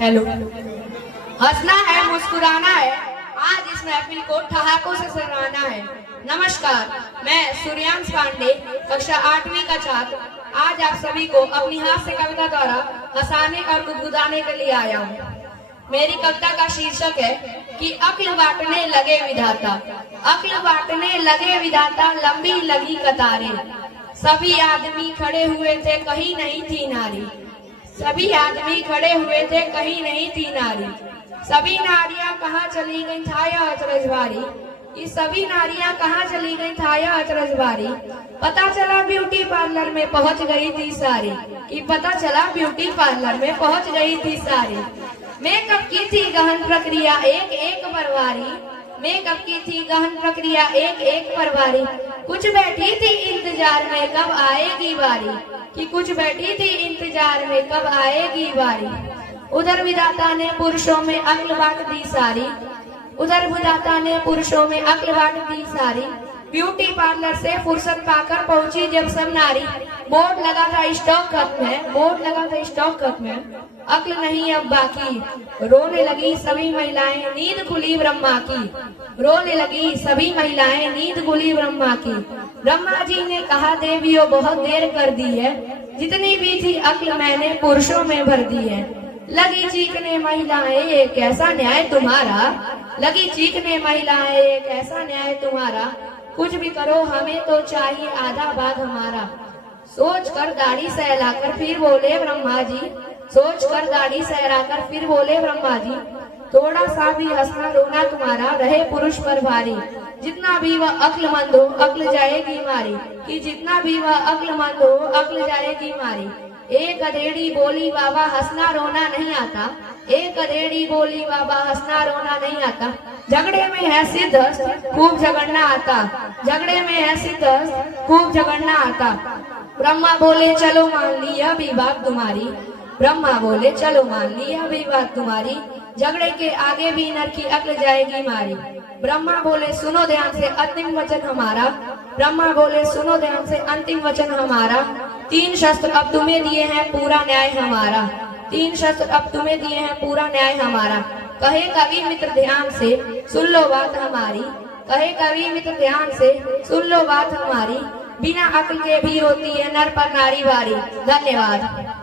Hello. हंसना है, मुस्कुराना है, आज इस महफिल को ठहाकों से सराहना है। नमस्कार, मैं सूर्यांश पांडे, कक्षा 8वीं का छात्र, आज आप सभी को अपनी हास्य कविता द्वारा हंसाने और गुदगुदाने के लिए आया हूँ। मेरी कविता का शीर्षक है कि अक्ल बांटने लगे विधाता। अक्ल बांटने लगे विधाता, लंबी लगी कतारें, सभी आदमी खड़े हुए थे, कहीं नहीं थी नारी। सभी आदमी खड़े हुए थे, कहीं नहीं थी नारी। सभी नारियां कहाँ चली गई, था यह अचरजबारी। ये सभी नारियां कहाँ चली गई, था यह अचरजबारी। पता चला ब्यूटी पार्लर में पहुंच गई थी सारी। कि पता चला ब्यूटी पार्लर में पहुंच गई थी सारी। मेकअप की थी गहन प्रक्रिया, एक एक परवारी। मेकअप की थी गहन प्रक्रिया, एक एक परवारी। कुछ बैठी थी इंतजार में, कब आएगी बारी। कि कुछ बैठी थी इंतजार में, कब आएगी बारी। उधर विधाता ने पुरुषों में अक्ल बांट दी सारी। उधर विधाता ने पुरुषों में अक्ल बांट दी सारी। ब्यूटी पार्लर से फुर्सत पाकर पहुंची जब सब नारी। बोर्ड लगा था स्टॉक खत्म है, बोर्ड लगा था स्टॉक खत्म है, अक्ल नहीं अब बाकी। रोने लगी सभी महिलाएं, नींद खुली ब्रह्मा की। रोने लगी सभी महिलाएं, नींद खुली ब्रह्मा की। ब्रह्मा जी ने कहा, देवियों बहुत देर कर दी है, जितनी भी थी अक्ल मैंने पुरुषों में भर दी है। लगी चीखने महिलाएं, ये कैसा न्याय तुम्हारा। लगी चीखने महिलाएं, ये कैसा न्याय तुम्हारा। कुछ भी करो, हमें तो चाहिए आधा भाग हमारा। सोच कर दाढ़ी सहलाकर फिर बोले ब्रह्मा जी। सोच कर दाढ़ी सहलाकर फिर बोले ब्रह्मा जी, थोड़ा सा भी हंसना रोना तुम्हारा रहे पुरुष पर भारी। जितना भी वह अक्लमंद हो, अक्ल जाएगी मारी। कि जितना भी वह अक्लमंद हो, अक्ल जाएगी मारी। एक गधेड़ी बोली, बाबा हंसना रोना नहीं आता। एक गधेड़ी बोली, बाबा हंसना रोना नहीं आता। झगड़े में है सिद्धहस्त, खूब झगड़ना आता। झगड़े में है सिद्धहस्त, खूब झगड़ना आता। ब्रह्मा बोले, चलो मान ली यह भी बात तुम्हारी। ब्रह्मा बोले, चलो मान ली यह भी बात तुम्हारी। झगड़े के आगे भी नर की अक्ल जाएगी मारी। ब्रह्मा बोले, सुनो ध्यान से अंतिम वचन हमारा। ब्रह्मा बोले, सुनो ध्यान से अंतिम वचन हमारा। 3 शस्त्र अब तुम्हें दिए हैं, पूरा न्याय हमारा। 3 शस्त्र अब तुम्हें दिए हैं, पूरा न्याय हमारा। कहे कवि मित्र ध्यान से सुन लो बात हमारी। कहे कवि मित्र ध्यान से सुन लो बात हमारी। बिना अक्ल के भी होती है नर पर नारी वारी। धन्यवाद।